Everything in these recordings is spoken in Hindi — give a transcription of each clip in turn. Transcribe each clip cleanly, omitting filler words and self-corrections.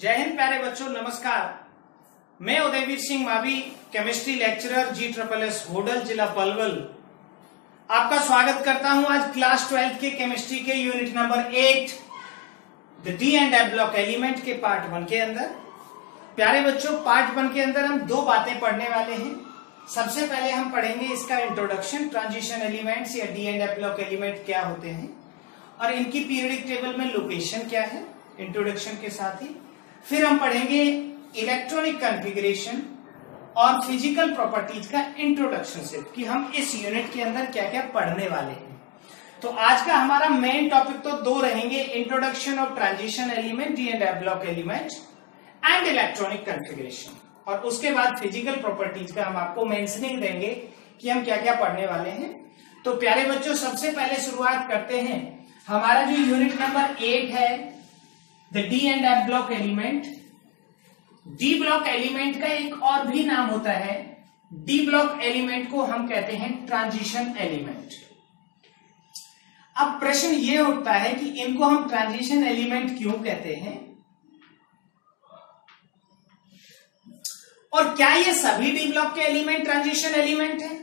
जय हिंद प्यारे बच्चों, नमस्कार। मैं Udayveer Singh Mavi, chemistry lecturer GSSS Hodal, जिला पलवल, आपका स्वागत करता हूं आज क्लास 12 के केमिस्ट्री के unit number 8 the D and F block element के पार्ट 1 के अंदर। प्यारे बच्चों, पार्ट 1 के अंदर हम दो बातें पढ़ने वाले हैं। सबसे पहले हम पढ़ेंगे इसका इंट्रोडक्शन, ट्रांजिशन एलिमेंट्स या D and F block element क्या होते हैं और इनकी पीरियडिक टेबल में लोकेशन क्या है, इंट्रोडक्शन के साथ ही। फिर हम पढ़ेंगे इलेक्ट्रॉनिक कॉन्फ़िगरेशन और फिजिकल प्रॉपर्टीज का इंट्रोडक्शन से कि हम इस यूनिट के अंदर क्या क्या पढ़ने वाले हैं। तो आज का हमारा मेन टॉपिक तो दो रहेंगे, introduction of transition element, D and F block element and electronic configuration, और उसके बाद फिजिकल प्रॉपर्टीज का हम आपको मेंशनिंग देंगे कि हम क्या क्या पढ़ने वाले हैं। तो प्यारे बच्चों, सबसे पहले शुरुआत करते हैं। हमारा जो यूनिट नंबर 8 है the D and F block element. D block element का एक और भी नाम होता है, डी ब्लॉक एलिमेंट को हम कहते हैं ट्रांजिशन एलिमेंट। अब प्रश्न ये उठता है कि इनको हम ट्रांजिशन एलिमेंट क्यों कहते हैं और क्या ये सभी डी ब्लॉक के एलिमेंट ट्रांजिशन एलिमेंट है?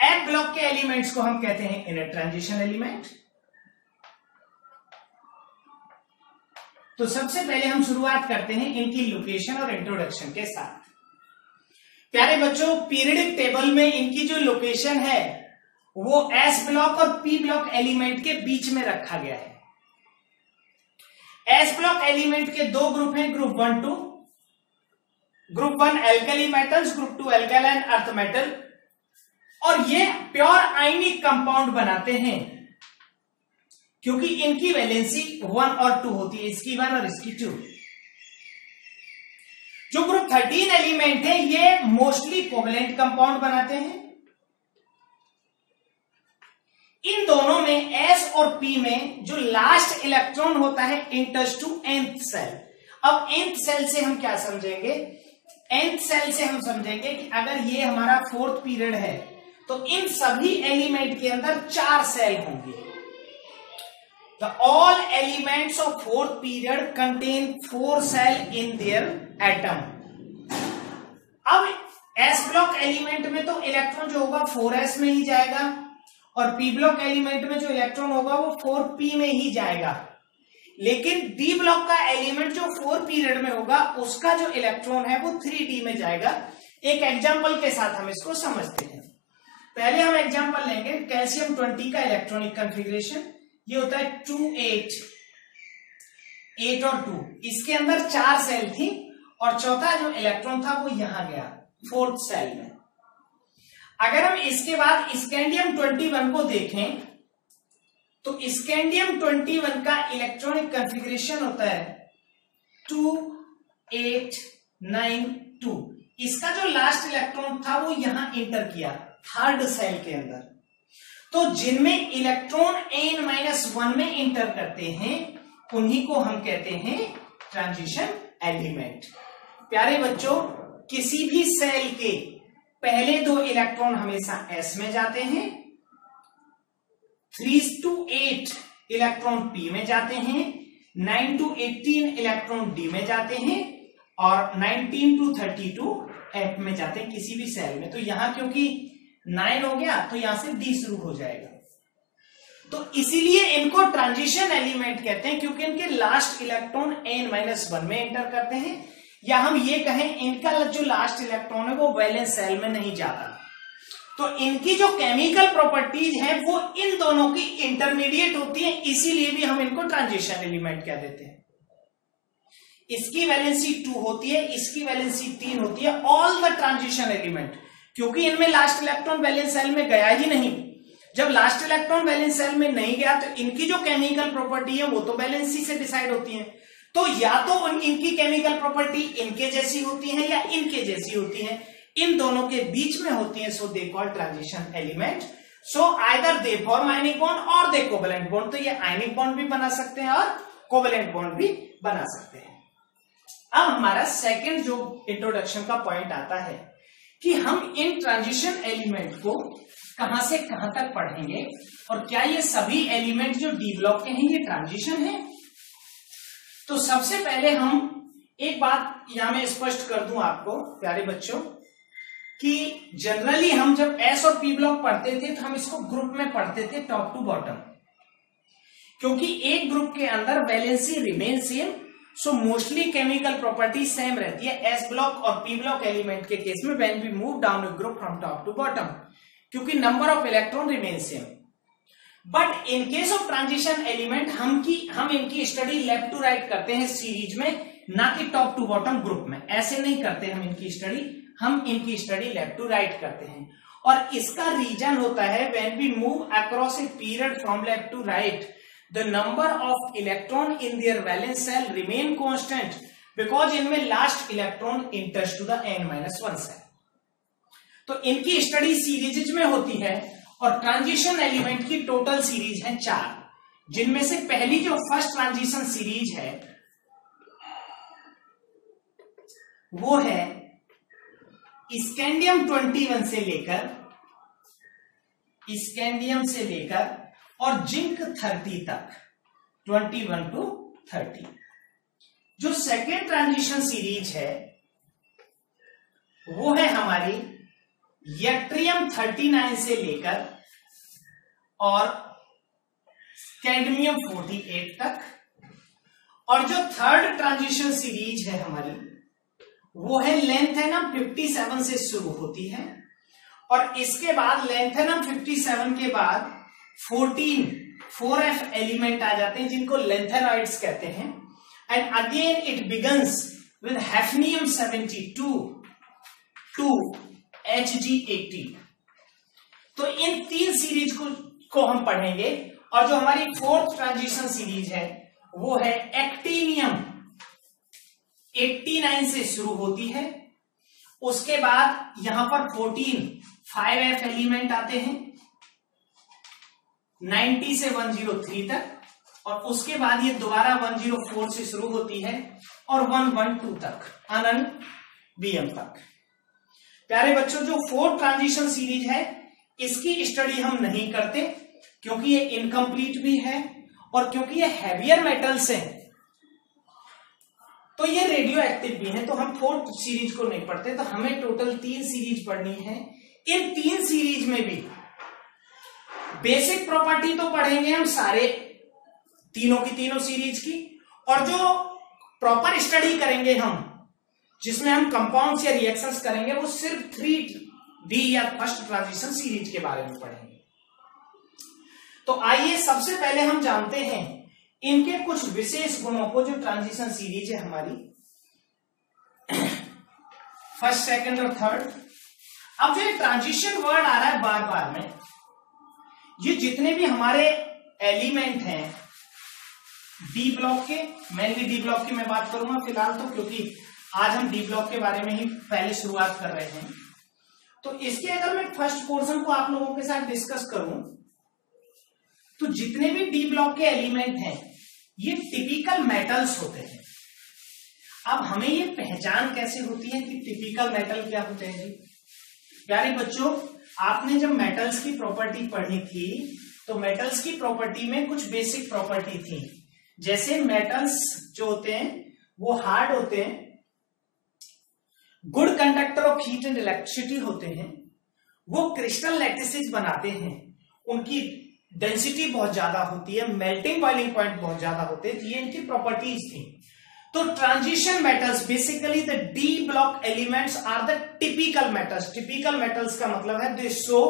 एफ ब्लॉक के एलिमेंट्स को हम कहते हैं इनर ट्रांजिशन एलिमेंट। तो सबसे पहले हम शुरुआत करते हैं इनकी लोकेशन और इंट्रोडक्शन के साथ। प्यारे बच्चों, पीरियडिक टेबल में इनकी जो लोकेशन है वो एस ब्लॉक और पी ब्लॉक एलिमेंट के बीच में रखा गया है। एस ब्लॉक एलिमेंट के दो ग्रुप हैं, group 1 2, group 1 alkali metals, group 2 alkaline earth metal, और ये प्योर आयनिक कंपाउंड बनाते हैं क्योंकि इनकी वैलेंसी 1 और 2 होती है, इसकी 1 और इसकी 2। जो ग्रुप 13 एलिमेंट है ये मोस्टली कोवेलेंट कंपाउंड बनाते हैं। इन दोनों में एस और पी में जो लास्ट इलेक्ट्रॉन होता है इंटर्स टू nth सेल। अब nth सेल से हम क्या समझेंगे? nth सेल से हम समझेंगे कि अगर ये हमारा 4th पीरियड है तो इन सभी एलिमेंट के अंदर 4 सेल होंगे। The all elements of 4th period contain 4 cells in their atom। अब S ब्लॉक एलिमेंट में तो इलेक्ट्रॉन जो होगा 4s में ही जाएगा और P ब्लॉक एलिमेंट में जो इलेक्ट्रॉन होगा वो 4p में ही जाएगा। लेकिन D ब्लॉक का एलिमेंट जो 4 पीरियड में होगा उसका जो इलेक्ट्रॉन है वो 3d में जाएगा। एक एग्जाम्पल के साथ हम इसको समझते हैं। पहले हम एग्जाम्पल लेंगे कैल्शियम 20 का इलेक्ट्रॉनिक कॉन्फ़िगरेशन। ये होता है 2 8 8 और 2, इसके अंदर 4 सेल थी और चौथा जो इलेक्ट्रॉन था वो यहां गया 4th सेल में। अगर हम इसके बाद स्कैंडियम 21 को देखें तो स्कैंडियम 21 का इलेक्ट्रॉनिक कॉन्फ़िगरेशन होता है 2 8 9 2। इसका जो लास्ट इलेक्ट्रॉन था वो यहां एंटर किया 3rd सेल के अंदर। तो जिनमें इलेक्ट्रॉन n-1 में इंटर करते हैं उन्हीं को हम कहते हैं ट्रांजिशन एलिमेंट। प्यारे बच्चों, किसी भी सेल के पहले 2 इलेक्ट्रॉन हमेशा s में जाते हैं, 3 to 8 इलेक्ट्रॉन p में जाते हैं, 9 to 18 इलेक्ट्रॉन d में जाते हैं और 19 to 32 f में जाते हैं किसी भी सेल में। तो यहां क्योंकि 9 हो गया तो यहां से d शुरू हो जाएगा। तो इसीलिए इनको ट्रांजिशन एलिमेंट कहते हैं क्योंकि इनके लास्ट इलेक्ट्रॉन n-1 में एंटर करते हैं, या हम ये कहें इनका जो लास्ट इलेक्ट्रॉन है वो वैलेंस सेल में नहीं जाता। तो इनकी जो केमिकल प्रॉपर्टीज है वो इन दोनों की इंटरमीडिएट होती है, इसीलिए भी हम इनको ट्रांजिशन एलिमेंट कह देते हैं। इसकी वैलेंसी 2 होती है, इसकी वैलेंसी 3 होती है, ऑल द ट्रांजिशन एलिमेंट, क्योंकि इनमें लास्ट इलेक्ट्रॉन वैलेंस सेल में गया ही नहीं। जब लास्ट इलेक्ट्रॉन वैलेंस सेल में नहीं गया तो इनकी जो केमिकल प्रॉपर्टी है वो तो वैलेंसी से डिसाइड होती है। तो या तो इनकी केमिकल प्रॉपर्टी इनके जैसी होती है या इनके जैसी होती है, इन दोनों के बीच में होती है। So they call transition element. So either they form ionic bond और दे कोवेलेंट बॉन्ड। तो ये आयनिक बॉन्ड भी बना सकते हैं और कोवेलेंट बॉन्ड भी बना सकते हैं। अब हमारा सेकेंड जो इंट्रोडक्शन का पॉइंट आता है कि हम इन ट्रांजिशन एलिमेंट को कहां से कहां तक पढ़ेंगे और क्या ये सभी एलिमेंट जो डी ब्लॉक के हैं ये ट्रांजिशन है। तो सबसे पहले हम एक बात यहां मैं स्पष्ट कर दूं आपको प्यारे बच्चों कि जनरली हम जब एस और पी ब्लॉक पढ़ते थे तो हम इसको ग्रुप में पढ़ते थे टॉप टू बॉटम, क्योंकि एक ग्रुप के अंदर valency remain same, so mostly chemical property same रहती है एस ब्लॉक और पी ब्लॉक एलिमेंट के केस में when we move down a group from top to bottom, क्योंकि number of electron remain same. But in case of transition element हम इनकी स्टडी लेफ्ट टू राइट करते हैं सीरीज में, ना कि टॉप टू बॉटम ग्रुप में। ऐसे नहीं करते हम इनकी स्टडी लेफ्ट टू राइट करते हैं। और इसका रीजन होता है when we move across a period from left to right the number of electron in their valence shell remain constant because इनमें last electron enters to the n-1 shell. तो इनकी स्टडी सीरीज में होती है और ट्रांजिशन एलिमेंट की टोटल सीरीज है 4, जिनमें से पहली जो फर्स्ट ट्रांजिशन सीरीज है वो है स्कैंडियम 21 से लेकर और जिंक 30 तक, 21 to 30। जो सेकेंड ट्रांजिशन सीरीज है वो है हमारी यट्रियम 39 से लेकर और कैडमियम 48 तक। और जो थर्ड ट्रांजिशन सीरीज है हमारी वो है लेंथेनम 57 से शुरू होती है और इसके बाद लेंथेनम 57 के बाद 4f एलिमेंट आ जाते हैं जिनको लेंथेनॉइड्स कहते हैं। And again it begins with hafnium 72 to Hg80। तो इन 3 सीरीज को हम पढ़ेंगे। और जो हमारी फोर्थ ट्रांजिशन सीरीज है वो है एक्टिनियम 89 से शुरू होती है, उसके बाद यहां पर 5f एलिमेंट आते हैं 90 से 103 तक, और उसके बाद ये दोबारा 104 से शुरू होती है और 112 तक अनंत Bm तक। प्यारे बच्चों, जो फोर्थ ट्रांजिशन सीरीज है इसकी स्टडी हम नहीं करते क्योंकि ये इनकम्प्लीट भी है और क्योंकि ये हैवियर मेटल्स हैं तो ये रेडियो एक्टिव भी है, तो हम फोर्थ सीरीज को नहीं पढ़ते। तो हमें टोटल 3 सीरीज पढ़नी है। इन 3 सीरीज में भी बेसिक प्रॉपर्टी तो पढ़ेंगे हम सारे तीनों सीरीज की, और जो प्रॉपर स्टडी करेंगे हम जिसमें हम कंपाउंड्स या रिएक्शंस करेंगे वो सिर्फ 3D या फर्स्ट ट्रांजिशन सीरीज के बारे में पढ़ेंगे। तो आइए सबसे पहले हम जानते हैं इनके कुछ विशेष गुणों को, जो ट्रांजिशन सीरीज है हमारी फर्स्ट, सेकंड और थर्ड। अब जो ट्रांजिशन वर्ड आ रहा है बार बार में, ये जितने भी हमारे एलिमेंट हैं डी ब्लॉक के, मेनली डी ब्लॉक की मैं बात करूंगा फिलहाल तो, क्योंकि आज हम डी ब्लॉक के बारे में ही पहले शुरुआत कर रहे हैं। तो इसके अगर मैं फर्स्ट पोर्शन को आप लोगों के साथ डिस्कस करूं तो जितने भी डी ब्लॉक के एलिमेंट हैं ये टिपिकल मेटल्स होते हैं। अब हमें ये पहचान कैसे होती है कि टिपिकल मेटल क्या होते हैं जी? प्यारे बच्चों, आपने जब मेटल्स की प्रॉपर्टी पढ़ी थी तो मेटल्स की प्रॉपर्टी में कुछ बेसिक प्रॉपर्टी थी, जैसे मेटल्स जो होते हैं वो हार्ड होते हैं, good conductor of heat and electricity होते हैं, वो क्रिस्टल लैटिसेस बनाते हैं, उनकी डेंसिटी बहुत ज्यादा होती है, मेल्टिंग बॉइलिंग पॉइंट बहुत ज्यादा होते हैं, ये इनकी प्रॉपर्टीज थी। तो transition metals basically the D block elements are the typical metals. Typical metals का मतलब है they show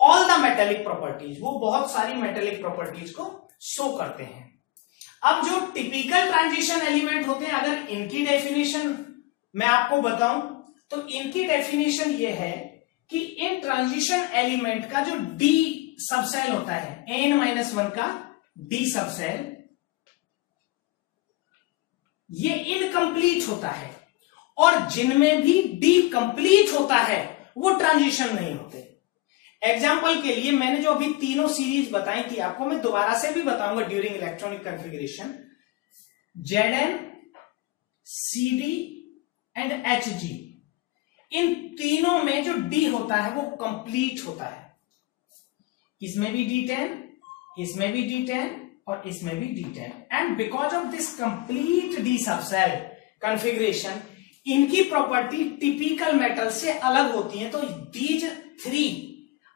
all the metallic properties, वो बहुत सारी मेटेलिक प्रॉपर्टीज को शो करते हैं। अब जो टिपिकल ट्रांजिशन एलिमेंट होते हैं, अगर इनकी डेफिनेशन मैं आपको बताऊं तो इनकी डेफिनेशन ये है कि इन ट्रांजिशन एलिमेंट का जो डी सबसेल होता है, n-1 का डी सबसेल, ये इनकम्प्लीट होता है, और जिनमें भी डी कंप्लीट होता है वो ट्रांजिशन नहीं होते। एग्जाम्पल के लिए मैंने जो अभी तीनों सीरीज बताई थी आपको, मैं दोबारा से भी बताऊंगा during electronic configuration, Zn, Cd and Hg, इन तीनों में जो डी होता है वो कंप्लीट होता है। इसमें भी D10, इसमें भी D10, और इसमें भी D10। And because of this complete D subshell configuration, इनकी प्रॉपर्टी टिपिकल मेटल से अलग होती है। तो these three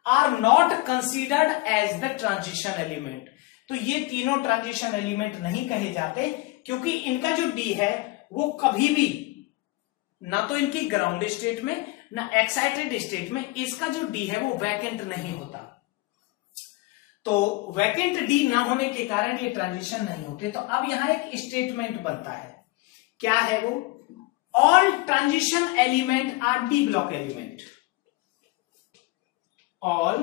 are not considered as the transition element. तो ये तीनों ट्रांजिशन एलिमेंट नहीं कहे जाते, क्योंकि इनका जो डी है वो कभी भी ना तो इनकी ग्राउंड स्टेट में ना एक्साइटेड स्टेट में इसका जो डी है वो वैकेंट नहीं होता। तो वैकेंट डी ना होने के कारण ये ट्रांजिशन नहीं होते। तो अब यहां एक स्टेटमेंट बनता है, क्या है वो? All transition element R D block element. All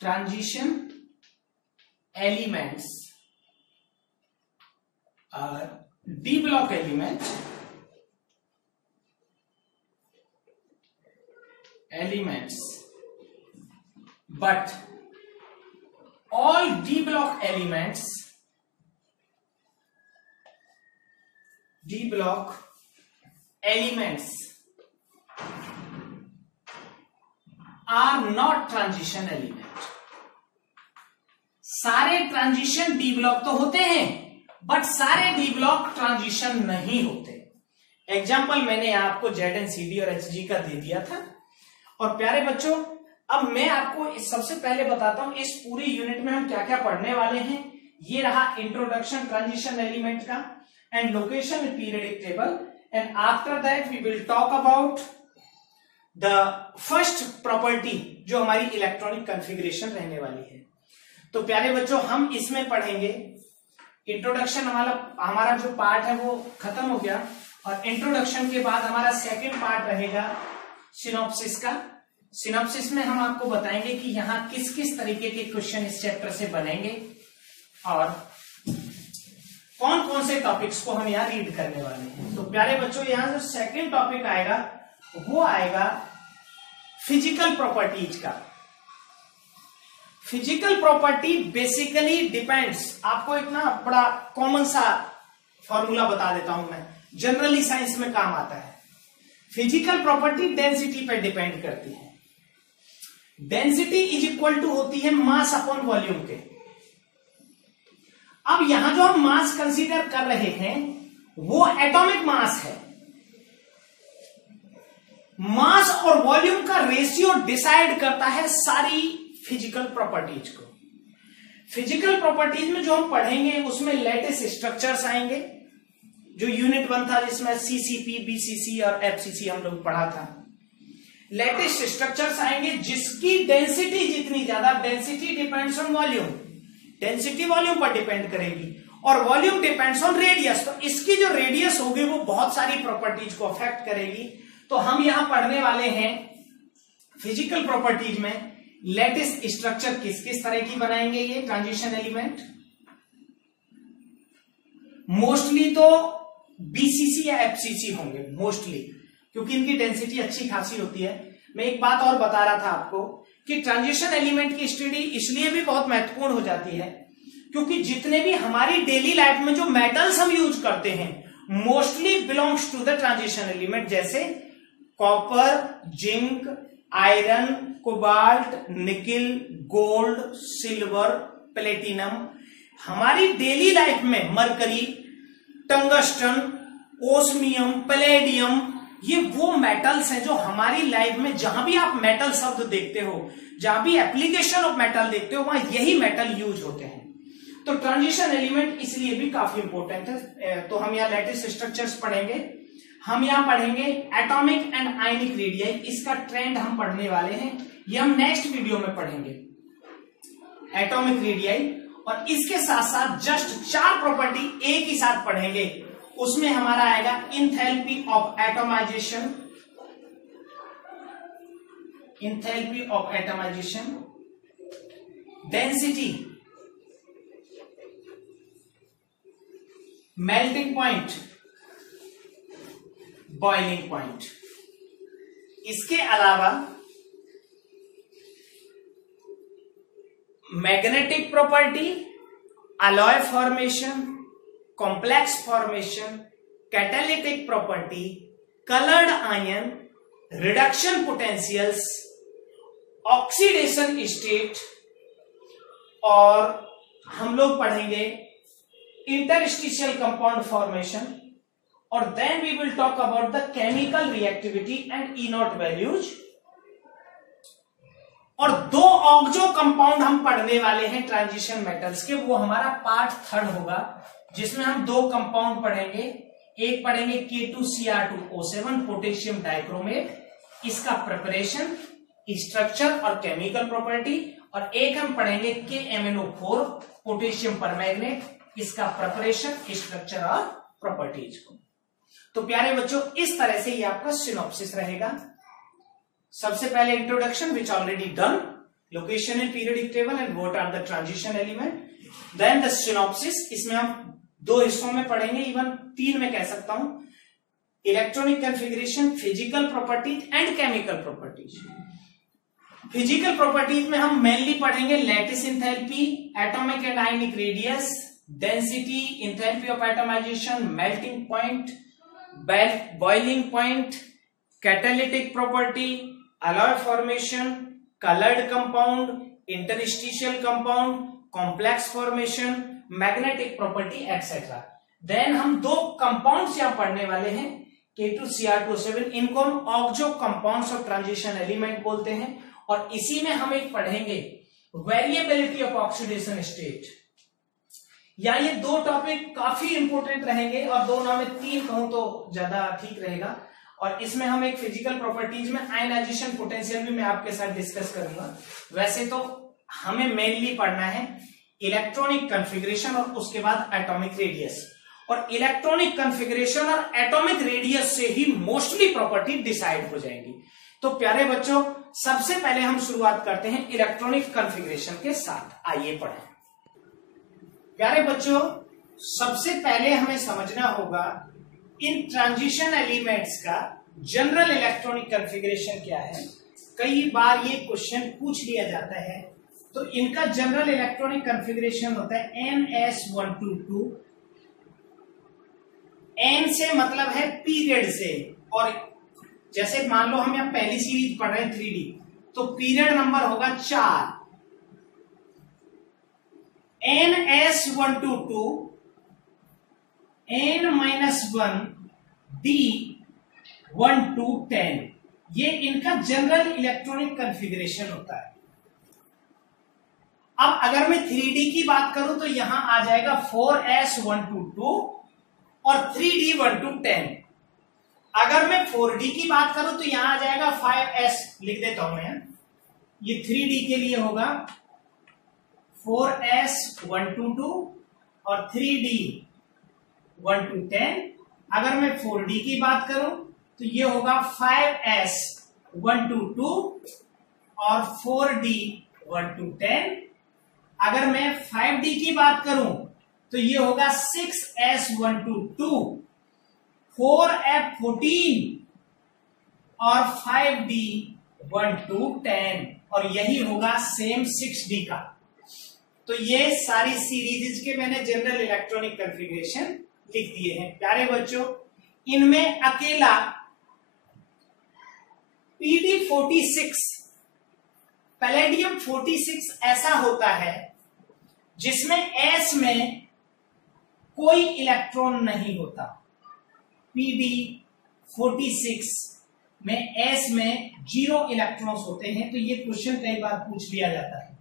transition elements R D block element but all D block elements are not transition element। सारे ट्रांजिशन डी ब्लॉक तो होते हैं, बट सारे डी ब्लॉक ट्रांजिशन नहीं होते। एग्जाम्पल मैंने आपको ZNCD और HG का दे दिया था। और प्यारे बच्चों, अब मैं आपको सबसे पहले बताता हूं इस पूरी यूनिट में हम क्या क्या पढ़ने वाले हैं। ये रहा इंट्रोडक्शन ट्रांजिशन एलिमेंट का and location periodic table, and after that we will talk about the first property जो हमारी इलेक्ट्रॉनिक कॉन्फ़िगरेशन रहने वाली है। तो प्यारे बच्चों, हम इसमें पढ़ेंगे इंट्रोडक्शन। हमारा जो पार्ट है वो खत्म हो गया, और इंट्रोडक्शन के बाद हमारा सेकेंड पार्ट रहेगा सिनॉप्सिस का। सिनॉप्सिस में हम आपको बताएंगे कि यहाँ किस किस तरीके के क्वेश्चन इस चैप्टर से बनेंगे और कौन कौन से टॉपिक्स को हम यहाँ रीड करने वाले हैं। तो प्यारे बच्चों, यहाँ जो सेकंड टॉपिक आएगा वो आएगा फिजिकल प्रॉपर्टीज का। फिजिकल प्रॉपर्टी बेसिकली डिपेंड्स, आपको एक ना बड़ा कॉमन सा फॉर्मूला बता देता हूं मैं, जनरली साइंस में काम आता है। फिजिकल प्रॉपर्टी डेंसिटी पर डिपेंड करती है। डेंसिटी इज इक्वल टू होती है मास अपॉन वॉल्यूम के। अब यहां जो हम मास कंसीडर कर रहे हैं वो एटॉमिक मास है। मास और वॉल्यूम का रेशियो डिसाइड करता है सारी फिजिकल प्रॉपर्टीज को। फिजिकल प्रॉपर्टीज में जो हम पढ़ेंगे उसमें लेटेस्ट स्ट्रक्चर्स आएंगे, जो यूनिट 1 था जिसमें सीसीपी, बीसीसी और एफसीसी हम लोग पढ़ा था। लेटेस्ट स्ट्रक्चर्स आएंगे जिसकी डेंसिटी जितनी ज्यादा, density depends on volume, density volume पर डिपेंड करेगी, और वॉल्यूम डिपेंड्स ऑन रेडियस। तो इसकी जो रेडियस होगी वो बहुत सारी प्रॉपर्टीज को अफेक्ट करेगी। तो हम यहां पढ़ने वाले हैं फिजिकल प्रॉपर्टीज में लेटेस्ट स्ट्रक्चर किस किस तरह की बनाएंगे ये ट्रांजिशन एलिमेंट। मोस्टली तो बीसीसी या एफसीसी होंगे मोस्टली, क्योंकि इनकी डेंसिटी अच्छी खासी होती है। मैं एक बात और बता रहा था आपको कि ट्रांजिशन एलिमेंट की स्टडी इसलिए भी बहुत महत्वपूर्ण हो जाती है क्योंकि जितने भी हमारी डेली लाइफ में जो मेटल्स हम यूज करते हैं mostly belongs to the transition element, जैसे copper, zinc, iron, cobalt, nickel, gold, silver, platinum. हमारी डेली लाइफ में मरकरी, टंगस्टन, ओस्मियम, पैलेडियम, ये वो मेटल्स हैं जो हमारी लाइफ में जहां भी आप मेटल शब्द देखते हो, जहां भी एप्लीकेशन ऑफ मेटल देखते हो, वहां यही मेटल यूज होते हैं। तो ट्रांजिशन एलिमेंट इसलिए भी काफी इंपॉर्टेंट है। तो हम यहाँ लेटेस्ट स्ट्रक्चर्स पढ़ेंगे, हम यहाँ पढ़ेंगे एटॉमिक एंड आयनिक रेडियाई, इसका ट्रेंड हम पढ़ने वाले हैं, ये हम नेक्स्ट वीडियो में पढ़ेंगे एटॉमिक रेडियाई। और इसके साथ साथ जस्ट 4 प्रॉपर्टी एक ही साथ पढ़ेंगे, उसमें हमारा आएगा enthalpy of atomization, enthalpy of atomization, density, melting point, boiling point. इसके अलावा magnetic property, alloy formation, complex formation, catalytic property, coloured ion, reduction potentials, oxidation state और हम लोग पढ़ेंगे इंटरस्टिशियल कंपाउंड फॉर्मेशन, और then we will talk about the chemical reactivity and E nought values. और 2 ऑक्सो कंपाउंड हम पढ़ने वाले हैं ट्रांजिशन मेटल्स के, वो हमारा पार्ट 3 होगा, जिसमें हम 2 कंपाउंड पढ़ेंगे। एक पढ़ेंगे K2Cr2O7 पोटेशियम डाइक्रोमेट, इसका प्रिपरेशन, स्ट्रक्चर और केमिकल प्रॉपर्टी, और एक हम पढ़ेंगे KMnO4 पोटेशियम परमैंगनेट, इसका प्रिपरेशन, स्ट्रक्चर और प्रॉपर्टीज को। तो प्यारे बच्चों, इस तरह से ये आपका सिनॉप्सिस रहेगा। सबसे पहले introduction which already done, location and periodic table and what are the transition element, then the synopsis. इसमें हम 2 हिस्सों में पढ़ेंगे, इवन 3 में कह सकता हूं, electronic configuration, physical properties and chemical properties. Physical properties में हम मेनली पढ़ेंगे lattice enthalpy, atomic and ionic radius, density, enthalpy of atomisation, melting point, boiling point, catalytic property, alloy formation, coloured compound, interstitial compound, complex formation, magnetic property etcetera. Then हम 2 कंपाउंड्स यहां पढ़ने वाले हैं, K2Cr2O7, इनको हम oxo compounds of transition element बोलते हैं। और इसी में हम एक पढ़ेंगे वेरिएबिलिटी ऑफ ऑक्सीडेशन स्टेट। या ये 2 टॉपिक काफी इंपोर्टेंट रहेंगे, और 2 ना में 3 कहूं तो ज्यादा ठीक रहेगा। और इसमें हम एक फिजिकल प्रॉपर्टीज में आयनाइजेशन पोटेंशियल भी मैं आपके साथ डिस्कस करूंगा। वैसे तो हमें मेनली पढ़ना है इलेक्ट्रॉनिक कॉन्फ़िगरेशन और उसके बाद एटॉमिक रेडियस, और इलेक्ट्रॉनिक कॉन्फ़िगरेशन और एटॉमिक रेडियस से ही मोस्टली प्रॉपर्टी डिसाइड हो जाएंगी। तो प्यारे बच्चों, सबसे पहले हम शुरुआत करते हैं इलेक्ट्रॉनिक कॉन्फ़िगरेशन के साथ। आइए पढ़ें। प्यारे बच्चों, सबसे पहले हमें समझना होगा इन ट्रांजिशन एलिमेंट्स का जनरल इलेक्ट्रॉनिक कॉन्फ़िगरेशन क्या है। कई बार ये क्वेश्चन पूछ लिया जाता है। तो इनका जनरल इलेक्ट्रॉनिक कॉन्फ़िगरेशन होता है NS122। N से मतलब है पीरियड से, और जैसे मान लो हम यहाँ पहली सीरीज पढ़ रहे हैं 3D, तो पीरियड नंबर होगा 4। NS122 N-1 D1 to 10, ये इनका जनरल इलेक्ट्रॉनिक कॉन्फ़िगरेशन होता है। अब अगर मैं 3D की बात करूं तो यहां आ जाएगा 4S122 और 3D1 to 10। अगर मैं 4D की बात करूं तो यहां आ जाएगा 5S, लिख देता हूं मैं, ये 3D के लिए होगा 4S122 और 3D1 to 10। अगर मैं 4D की बात करूं तो ये होगा 5S122 और 4D1 to 10। अगर मैं 5D की बात करूं तो ये होगा 6S122, 4F14 और 5D1 to 10, और यही होगा सेम 6D का। तो ये सारी सीरीज के मैंने जनरल इलेक्ट्रॉनिक कॉन्फ़िगरेशन लिख दिए हैं। प्यारे बच्चों, इनमें अकेला PD46 पैलेडियम 46 ऐसा होता है जिसमें S में कोई इलेक्ट्रॉन नहीं होता। PD46 में S में 0 इलेक्ट्रॉन्स होते हैं। तो ये क्वेश्चन कई बार पूछ लिया जाता है,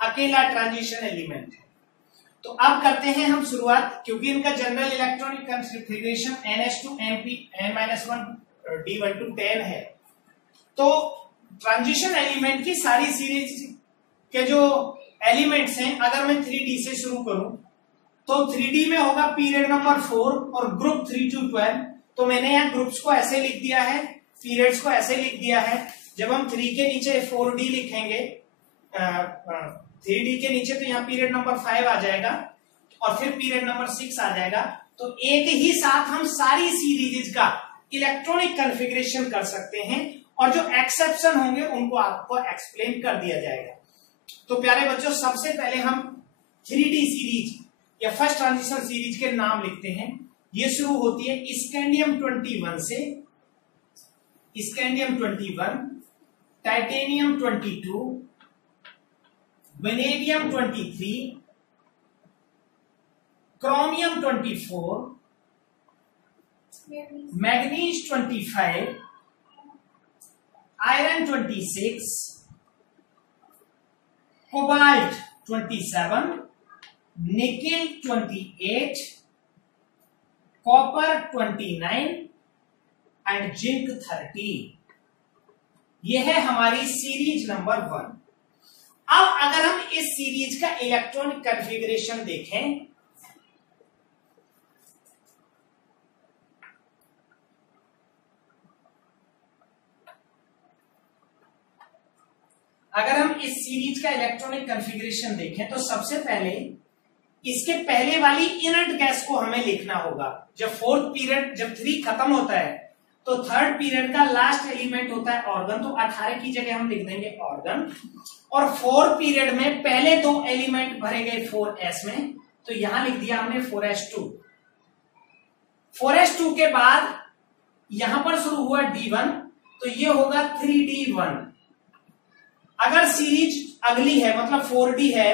अकेला ट्रांजिशन एलिमेंट है। तो अब करते हैं हम शुरुआत, क्योंकि इनका general electronic configuration NS2 N-1 D1 to 10 है। तो ट्रांजिशन एलिमेंट की सारी सीरीज के जो एलिमेंट्स हैं, अगर मैं 3D से शुरू करूं तो 3D में होगा पीरियड नंबर 4 और ग्रुप 3 to 12। तो मैंने यहाँ ग्रुप्स को ऐसे लिख दिया है, पीरियड्स को ऐसे लिख दिया है। जब हम 3 के नीचे 4D लिखेंगे, 3D के नीचे, तो यहाँ पीरियड नंबर 5 आ जाएगा और फिर पीरियड नंबर 6 आ जाएगा। तो एक ही साथ हम सारी सीरीज का इलेक्ट्रॉनिक कॉन्फ़िगरेशन कर सकते हैं, और जो एक्सेप्शन होंगे उनको आपको एक्सप्लेन कर दिया जाएगा। तो प्यारे बच्चों, सबसे पहले हम 3D सीरीज या फर्स्ट ट्रांजिशन सीरीज के नाम लिखते हैं। ये शुरू होती है स्कैंडियम 21 से, scandium 21, titanium 22, vanadium 23, chromium 24, manganese 25, iron 26, cobalt 27, nickel 28, copper 29 and zinc 30। यह है हमारी सीरीज नंबर 1। अब अगर हम इस सीरीज का इलेक्ट्रॉनिक कॉन्फ़िगरेशन देखें, अगर हम इस सीरीज का इलेक्ट्रॉनिक कॉन्फ़िगरेशन देखें तो सबसे पहले इसके पहले वाली इनर्ट गैस को हमें लिखना होगा। जब फोर्थ पीरियड, जब 3 खत्म होता है तो थर्ड पीरियड का लास्ट एलिमेंट होता है ऑर्गन, तो 18 की जगह हम लिख देंगे ऑर्गन। और 4 पीरियड में पहले 2 एलिमेंट भरे गए 4s में, तो यहां लिख दिया हमने 4s2। 4s2 के बाद यहां पर शुरू हुआ D1, तो ये होगा 3D1। अगर सीरीज अगली है, मतलब 4D है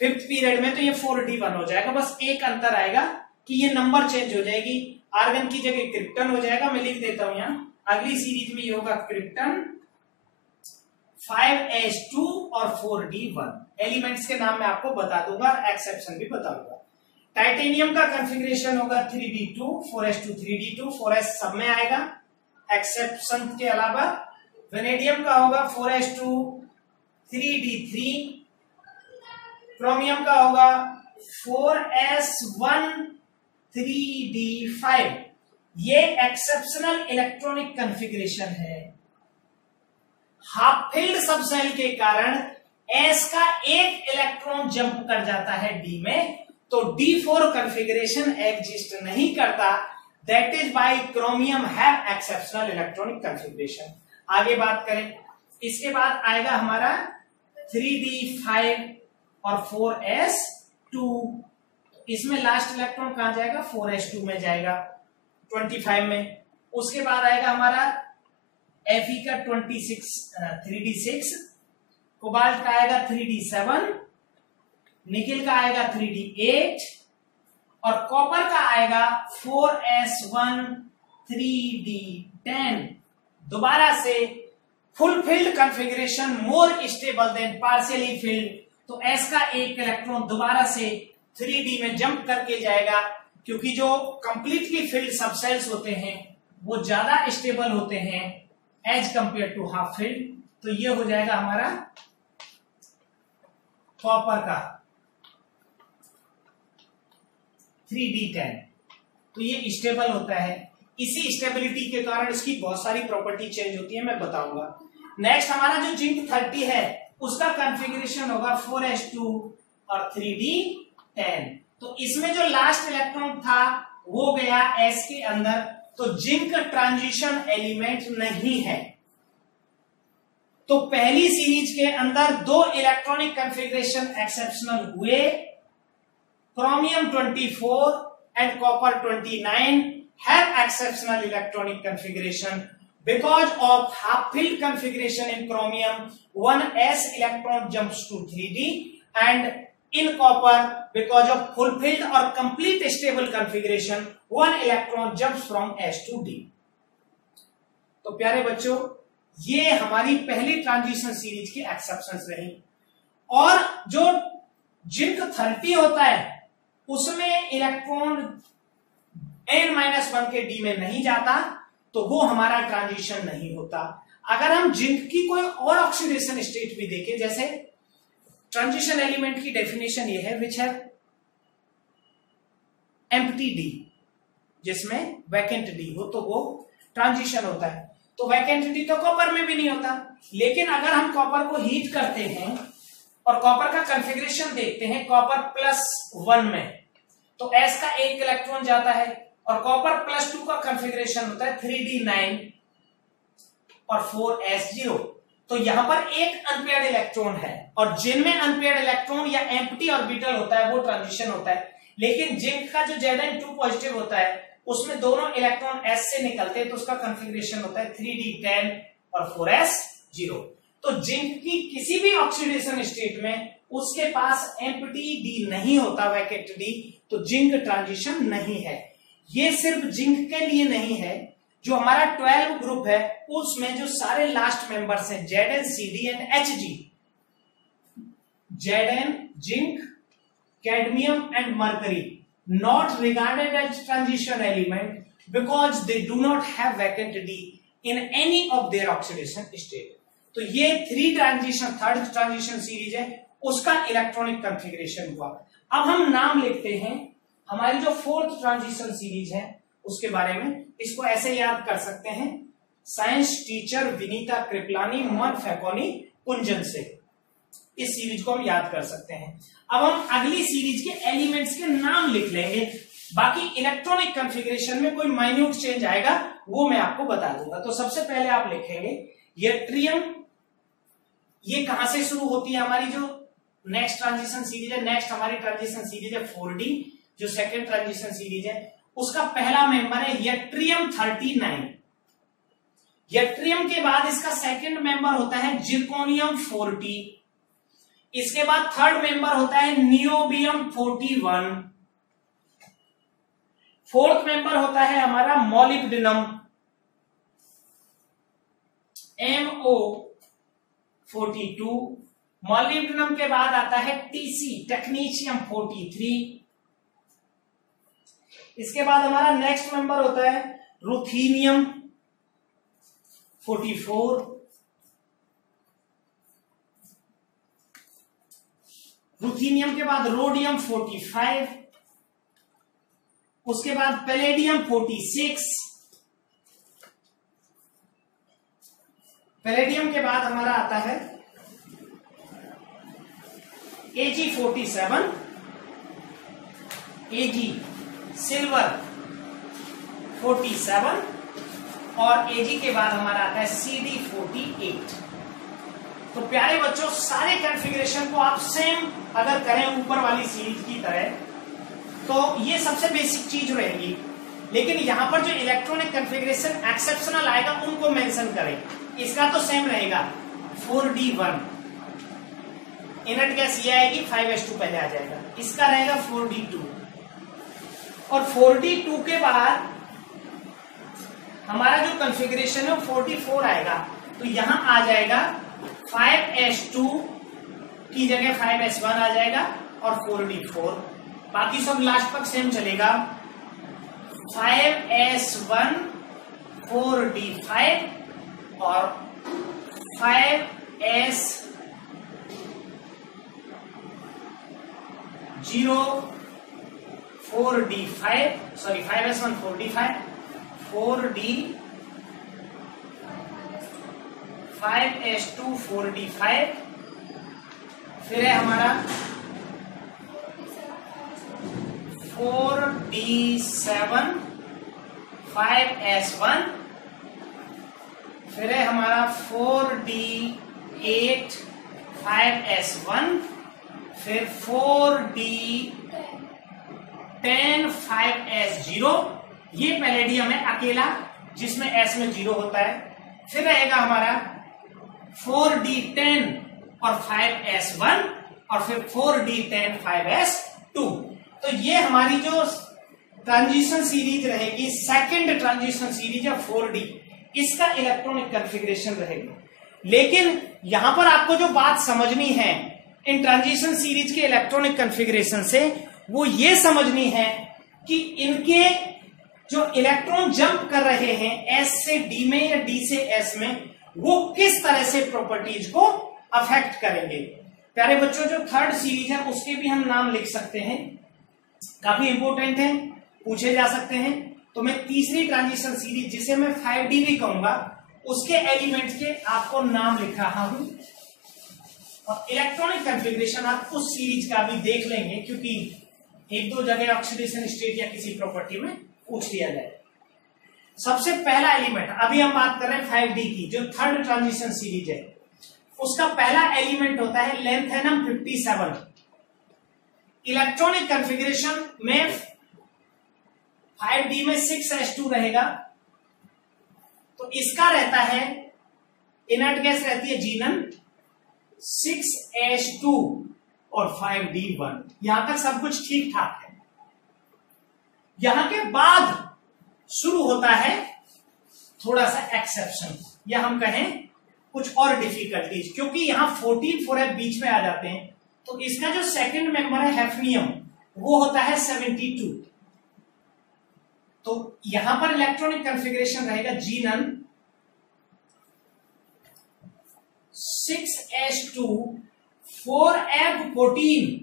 5th पीरियड में, तो ये 4D1 हो जाएगा। बस एक अंतर आएगा कि ये नंबर चेंज हो जाएगी, आर्गन की जगह क्रिप्टन हो जाएगा। मैं लिख देता हूं यहां, अगली सीरीज में ये होगा क्रिप्टन 5s2 और 4D1। एलिमेंट्स के नाम मैं आपको बता दूंगा और एक्सेप्शन भी बताऊंगा। टाइटेनियम का कॉन्फ़िगरेशन होगा 3D2, 4s2 3D2, 4s सब में आएगा एक्सेप्शन के अलावा। वेनेडियम का होगा 4s2 3D3, क्रोमियम का होगा 4s1 3D5। ये एक्सेप्शनल इलेक्ट्रॉनिक कॉन्फ़िगरेशन है। हाफ फिल्ड सबसेल के कारण s का एक इलेक्ट्रॉन जंप कर जाता है d में, तो D4 कॉन्फ़िगरेशन एग्जिस्ट नहीं करता। That is by chromium have exceptional electronic configuration. आगे बात करें, इसके बाद आएगा हमारा 3D5 और 4s2। इसमें लास्ट इलेक्ट्रॉन कहां जाएगा, 4s2 में जाएगा 25 में। उसके बाद आएगा हमारा Fe का 3D6, कोबाल्ट का आएगा 3D7, निकेल का आएगा 3D8 और कॉपर का आएगा 4s1 3D10। दोबारा से fulfilled configuration more stable then partially field, तो s का एक इलेक्ट्रॉन दोबारा से 3D में जंप करके जाएगा, क्योंकि जो कंप्लीटली फिल्ड सबसेल्स होते हैं वो ज्यादा स्टेबल होते हैं as compare to half filled. तो ये हो जाएगा हमारा कॉपर का 3D10, तो ये स्टेबल होता है। इसी स्टेबिलिटी के कारण इसकी बहुत सारी प्रॉपर्टी चेंज होती है, मैं बताऊंगा। नेक्स्ट हमारा जो जिंक 30 है उसका कॉन्फ़िगरेशन होगा 4s2 और 3D10। तो इसमें जो लास्ट इलेक्ट्रॉन था वो गया s के अंदर, तो जिंक ट्रांजिशन एलिमेंट नहीं है। तो पहली सीरीज के अंदर 2 इलेक्ट्रॉनिक कॉन्फ़िगरेशन एक्सेप्शनल हुए, chromium 24 and copper 29 have exceptional electronic configuration because of half filled configuration in chromium. 1s electron jumps to 3D, and in copper because of fulfilled or complete stable configuration 1 electron jumps from s to d। तो प्यारे बच्चों, ये हमारी पहली ट्रांजिशन सीरीज की एक्सेप्शंस रही। और जो जिंक 30 होता है उसमें इलेक्ट्रॉन n-1 के d में नहीं जाता, तो वो हमारा ट्रांजिशन नहीं होता। अगर हम जिंक की कोई और ऑक्सीडेशन स्टेट भी देखें, जैसे ट्रांजिशन एलिमेंट की डेफिनेशन ये है विच है एम्प्टी डी, जिसमें वैकेंट डी हो तो वो ट्रांजिशन होता है। तो वैकेंट डी तो कॉपर में भी नहीं होता। लेकिन अगर हम कॉपर को हीट करते हैं और कॉपर का कॉन्फ़िगरेशन देखते हैं कॉपर +1 में, तो s का एक इलेक्ट्रॉन जाता है, और कॉपर +2 का कॉन्फ़िगरेशन होता है 3D9 और 4s0। तो यहां पर एक अनपेयर्ड इलेक्ट्रॉन है, और जिनमें अनपेयर्ड इलेक्ट्रॉन या एम्प्टी ऑर्बिटल होता है वो ट्रांजिशन होता है। लेकिन जिंक का जो Zn2 पॉजिटिव होता है उसमें दोनों इलेक्ट्रॉन s से निकलते हैं, तो उसका कॉन्फ़िगरेशन होता है 3D10 और 4s0। तो जिंक की किसी भी ऑक्सीडेशन स्टेट में उसके पास एम्प्टी डी नहीं होता, वैकेंट डी, तो जिंक ट्रांजिशन नहीं है। ये सिर्फ जिंक के लिए नहीं है, जो हमारा 12 ग्रुप है उसमें जो सारे लास्ट मेंबर्स हैं Zn, Cd and Hg, Zn, zinc, cadmium and mercury not regarded as transition element because they do not have vacant D in any of their oxidation state। तो ये थर्ड ट्रांजिशन सीरीज है, उसका इलेक्ट्रॉनिक कॉन्फ़िगरेशन हुआ। अब हम नाम लिखते हैं हमारी जो फोर्थ ट्रांजिशन सीरीज है उसके बारे में। इसको ऐसे याद कर सकते हैं, साइंस टीचर विनीता कृपलानी मन फैकोनी कुंजन से, इस सीरीज को हम याद कर सकते हैं। अब हम अगली सीरीज के एलिमेंट्स के नाम लिख लेंगे, बाकी इलेक्ट्रॉनिक कॉन्फ़िगरेशन में कोई माइन्यूट चेंज आएगा वो मैं आपको बता दूंगा। तो सबसे पहले आप लिखेंगे यट्रियम, ये कहां से शुरू होती है हमारी जो नेक्स्ट ट्रांजिशन सीरीज है, नेक्स्ट हमारी ट्रांजिशन सीरीज है 4D, जो सेकेंड ट्रांजिशन सीरीज है उसका पहला मेंबर है यट्रियम 39। यट्रियम के बाद इसका सेकेंड मेंबर होता है जिरकोनियम 40, इसके बाद थर्ड मेंबर होता है नियोबियम 41, फोर्थ मेंबर होता है हमारा मॉलिब्डेनम MO42, मॉलिब्डेनम के बाद आता है TC टेक्नीशियम 43, इसके बाद हमारा नेक्स्ट मेंबर होता है रुथीनियम 44, रुथीनियम के बाद रोडियम 45, उसके बाद पैलेडियम 46, पैलेडियम के बाद हमारा आता है Ag47, Ag सिल्वर 47 और Ag के बाद हमारा आता है CD48। तो प्यारे बच्चों, सारे कॉन्फ़िगरेशन को आप सेम अगर करें ऊपर वाली सीरीज की तरह तो ये सबसे बेसिक चीज रहेगी, लेकिन यहां पर जो इलेक्ट्रॉनिक कॉन्फ़िगरेशन एक्सेप्शनल आएगा उनको मेंशन करें। इसका तो सेम रहेगा 4D1, इनर्ट गैस ये आएगी 5s2 पहले आ जाएगा, इसका रहेगा 4D2 और 4D2 के बाद हमारा जो कॉन्फ़िगरेशन है 44 आएगा, तो यहां आ जाएगा 5s2 की जगह 5s1 आ जाएगा और 4D4, बाकी सब लास्ट तक सेम चलेगा 5s1 4D5 और 5s1 4D5 5s2 4D5, फिर है हमारा 4D7 5s1, फिर है हमारा 4D8 5s1, फिर 4D10 5s0, ये पैलेडियम है अकेला जिसमें s में 0 होता है। फिर रहेगा हमारा 4D10 और 5s1 और फिर 4D10 5s2। तो ये हमारी जो ट्रांजिशन सीरीज रहेगी, सेकंड ट्रांजिशन सीरीज है 4D, इसका इलेक्ट्रॉनिक कॉन्फ़िगरेशन रहेगा। लेकिन यहां पर आपको जो बात समझनी है इन ट्रांजिशन सीरीज के इलेक्ट्रॉनिक कॉन्फ़िगरेशन से, वो ये समझनी है कि इनके जो इलेक्ट्रॉन जंप कर रहे हैं S से D में या D से S में, वो किस तरह से प्रॉपर्टीज को अफेक्ट करेंगे। प्यारे बच्चों, जो थर्ड सीरीज है उसके भी हम नाम लिख सकते हैं, काफी इंपोर्टेंट है, पूछे जा सकते हैं। तो मैं तीसरी ट्रांजिशन सीरीज जिसे मैं 5D भी कहूंगा, उसके एलिमेंट्स के आपको नाम लिख रहा हूं और इलेक्ट्रॉनिक कॉन्फ़िगरेशन आप उस सीरीज का भी देख लेंगे, क्योंकि एक दो जगह ऑक्सीडेशन स्टेट या किसी प्रॉपर्टी में पूछ लिया जाए। सबसे पहला एलिमेंट, अभी हम बात कर रहे हैं 5D की, जो थर्ड ट्रांजिशन सीरीज है, उसका पहला एलिमेंट होता है लेंथेनम 57। इलेक्ट्रॉनिक कॉन्फ़िगरेशन में 5D में 6s2 रहेगा, तो इसका रहता है, इनर्ट गैस रहती है जीनन 6s2 और 5d1। यहां तक सब कुछ ठीक ठाक है। यहां के बाद शुरू होता है थोड़ा सा एक्सेप्शन, या हम कहें कुछ और डिफिकल्टीज, क्योंकि यहां 14 4f बीच में आ जाते हैं। तो इसका जो सेकंड मेंबर है हैफनियम, वो होता है 72। तो यहां पर इलेक्ट्रॉनिक कॉन्फ़िगरेशन रहेगा G नन 6s2 4f14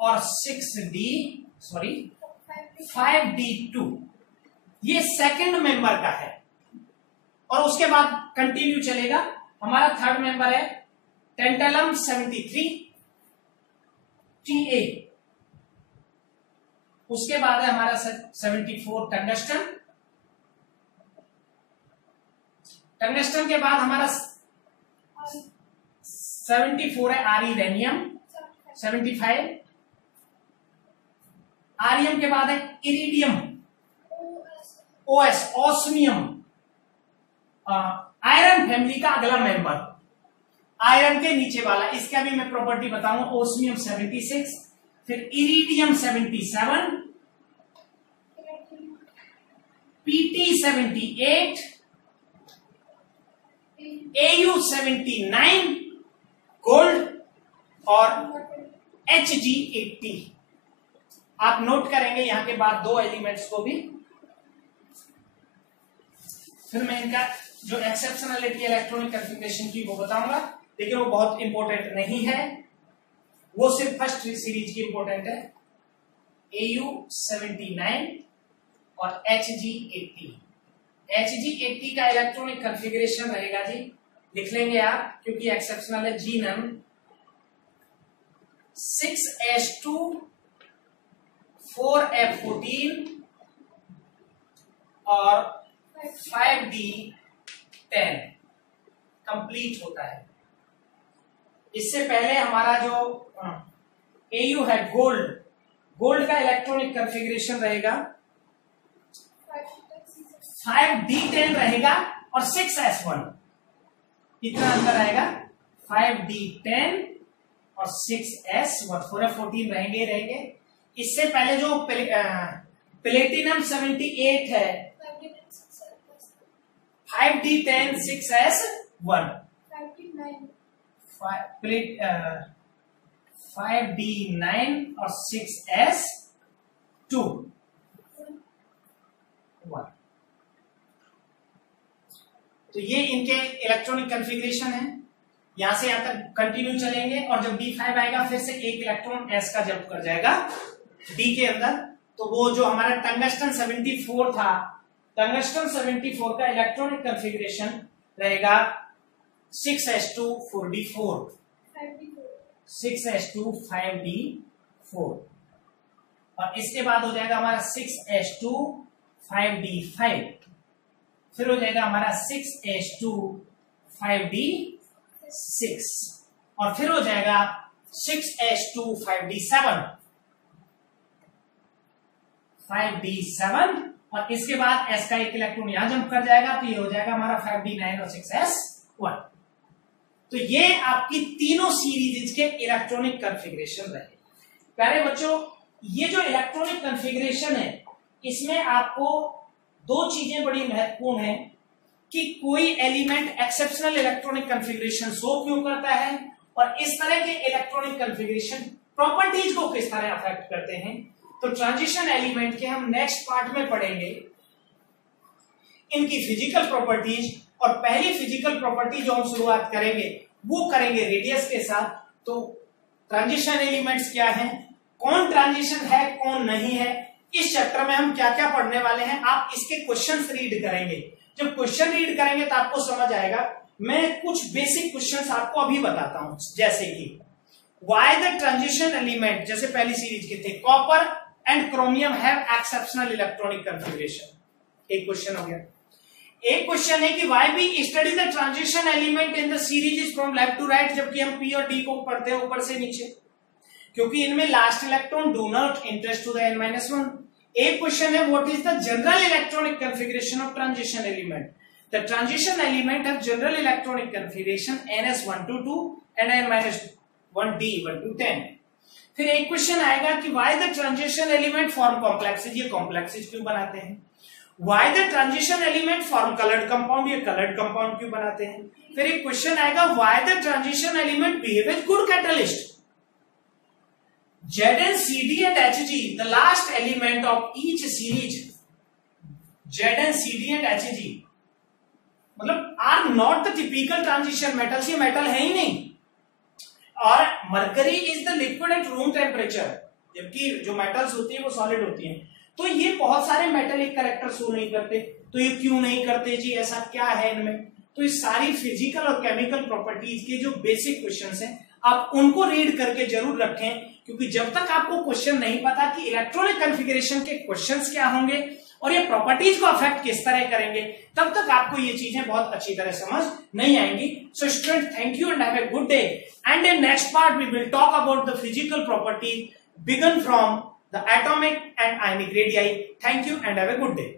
और 5d2। ये सेकंड मेंबर का है। और उसके बाद कंटिन्यू चलेगा। हमारा थर्ड मेंबर है टेंटलम 73 Ta। उसके बाद है हमारा 74 टंगस्टन। टंगस्टन के बाद हमारा 74 है आर्यूरेनियम 75। आर्यम के बाद है iridium OS osmium. Iron family का अगला मेंबर, आयरन के नीचे वाला, इसका भी मैं प्रॉपर्टी बताऊंगा। ओस्मियम 76, फिर इरिडियम 77, पीटी 78, AU 79 गोल्ड और HG 80। आप नोट करेंगे यहां के बाद दो एलिमेंट्स को भी। फिर मैं इनका जो एक्सेप्शनलिटी इलेक्ट्रॉनिक कॉन्फ़िगरेशन की वो बताऊंगा, लेकिन वो बहुत इंपॉर्टेंट नहीं है, वो सिर्फ फर्स्ट सीरीज की इंपॉर्टेंट है। AU 79 और HG 80। HG 80 का इलेक्ट्रॉनिक कॉन्फ़िगरेशन रहेगा जी, लिख लेंगे आप क्योंकि एक्सेप्शनल है। G नन 6s2 4f14 और 5d10 कंप्लीट होता है। इससे पहले हमारा जो AU है गोल्ड, गोल्ड का इलेक्ट्रॉनिक कॉन्फ़िगरेशन रहेगा 5d10 रहेगा और 6s1, इतना अंदर आएगा। 5d10 और 6s1, 4f14 रहेंगे। इससे पहले जो प्लेटिनम 78 है 5d10 6s1, 5d9 और 6s2 1। तो ये इनके इलेक्ट्रॉनिक कॉन्फ़िगरेशन है। यहां से यहां तक कंटिन्यू चलेंगे और जब D5 आएगा फिर से एक इलेक्ट्रॉन s का जंप कर जाएगा D के अंदर। तो वो जो हमारा टंगस्टन 74 था, टंगस्टन 74 का इलेक्ट्रॉनिक कॉन्फ़िगरेशन रहेगा 6s2 4d4, 6s2 5d4। और इसके बाद हो जाएगा हमारा 6s2 5d5, फिर हो जाएगा हमारा 6s2 5d6 और फिर हो जाएगा 6s2 5d7 और इसके बाद s का एक इलेक्ट्रॉन यहां जंप कर जाएगा, तो ये हो जाएगा हमारा 5d9 और 6s1। तो ये आपकी तीनों सीरीज के इलेक्ट्रॉनिक कॉन्फ़िगरेशन रहे। प्यारे बच्चों, ये जो इलेक्ट्रॉनिक कॉन्फ़िगरेशन है, इसमें आपको दो चीजें बड़ी महत्वपूर्ण है कि कोई element exceptional electronic configuration show क्यों करता है और इस तरह के इलेक्ट्रॉनिक कॉन्फ़िगरेशन प्रॉपर्टीज को किस तरह अफेक्ट करते हैं। तो ट्रांजिशन एलिमेंट के हम नेक्स्ट पार्ट में पढ़ेंगे इनकी फिजिकल प्रॉपर्टीज, और पहली फिजिकल प्रॉपर्टी जो हम शुरुआत करेंगे वो करेंगे रेडियस के साथ। तो ट्रांजिशन एलिमेंट्स क्या हैं, कौन ट्रांजिशन है कौन नहीं है, इस चैप्टर में हम क्या क्या पढ़ने वाले हैं। आप इसके क्वेश्चंस रीड करेंगे, जब क्वेश्चन रीड करेंगे तो आपको समझ आएगा। मैं कुछ बेसिक क्वेश्चंस आपको अभी बताता हूं, जैसे कि व्हाई द ट्रांजिशन एलिमेंट, जैसे पहली सीरीज के थे copper and chromium have exceptional electronic configuration, एक क्वेश्चन हो गया। एक क्वेश्चन है कि why we study the transition element in the series from left to right, जबकि हम पी और डी को पढ़ते हैं ऊपर से नीचे, क्योंकि इनमें last electron do not interest to the n-1। एक क्वेश्चन है what is the general electronic configuration of transition element. The transition element have general electronic configuration ns122 and n-2। 1D 1 to 10। फिर एक क्वेश्चन आएगा कि why the transition element form complexes, ये कॉम्प्लेक्सेज क्यों बनाते हैं। Why the transition element form coloured compound, ये कलर्ड कंपाउंड क्यों बनाते हैं। फिर एक क्वेश्चन आएगा why the transition element behave as good catalyst. Zn, Cd and Hg, the last element of each series, Zn, Cd and Hg, मतलब are not the typical transition metals, ये मेटल है ही नहीं। और mercury is the liquid at room temperature, जबकि जो मेटल्स होती है वो सॉलिड होती हैं। तो ये बहुत सारे मेटल एक करेक्टर शो नहीं करते, तो ये क्यों नहीं करते जी, ऐसा क्या है इनमें। तो ये सारी फिजिकल और केमिकल प्रॉपर्टीज के जो बेसिक क्वेश्चंस हैं आप उनको रीड करके जरूर रखें, क्योंकि जब तक आपको क्वेश्चन नहीं पता कि इलेक्ट्रॉनिक कॉन्फ़िगरेशन के क्वेश्चंस क्या होंगे और ये प्रॉपर्टीज को अफेक्ट किस तरह करेंगे, तब तक आपको ये चीजें बहुत अच्छी तरह समझ नहीं आएंगी। So student, thank you and have a good day, and in next part we will talk about the physical property began from the atomic and ionic radii. Thank you and have a good day.